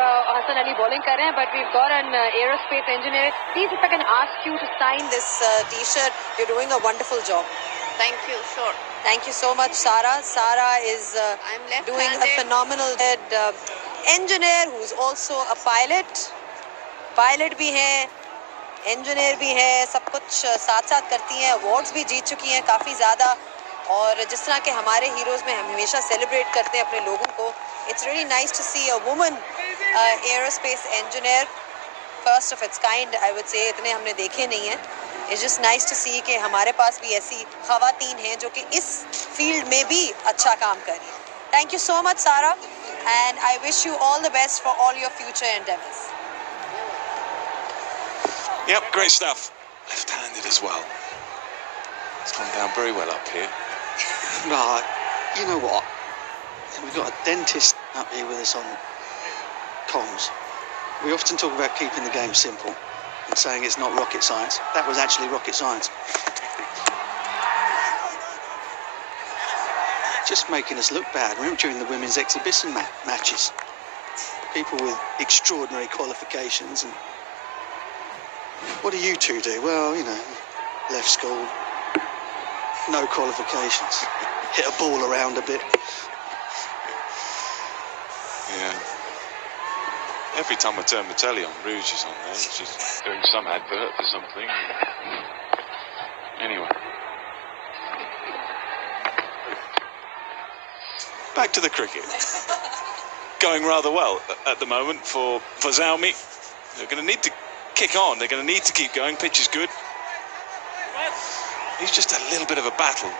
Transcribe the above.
Hassan Ali bowling कर रहे हैं, but we've got an aerospace engineer. Please, if I can ask you to sign this T-shirt, you're doing a wonderful job. Thank you, sure. Thank you so much, Sara. Sara is I'm left-handed. doing a phenomenal engineer who's also a pilot. Pilot भी है, engineer भी है, सब कुछ साथ-साथ करती हैं. Awards भी जीत चुकी हैं काफ़ी ज़्यादा. और जिस तरह के हमारे हीरोज़ में हम हमेशा सेलिब्रेट करते हैं अपने लोगों को. It's really nice to see a woman aerospace engineer, first of its kind, I would say. इतने हमने देखे नहीं हैं. It's just nice to see कि हमारे पास भी ऐसी ख़वातीन हैं जो कि इस फील्ड में भी अच्छा काम कर रही हैं. Thank you so much, Sara, and I wish you all the best for all your future endeavors. Yep, great stuff. Left-handed as well. It's gone down very well up here. Right, you know what? We've got a dentist up here with us on comms. We often talk about keeping the game simple and saying it's not rocket science. That was actually rocket science. Just making us look bad. Remember during the women's exhibition matches? People with extraordinary qualifications. And what do you two do? Well, you know, left school, no qualifications, hit a ball around a bit. Yeah. Every time I turn the telly on, Rouge is on there. She's doing some advert for something. Anyway. Back to the cricket. Going rather well at the moment for Zalmi. They're going to need to kick on. They're going to need to keep going. Pitch is good. He's just a little bit of a battle.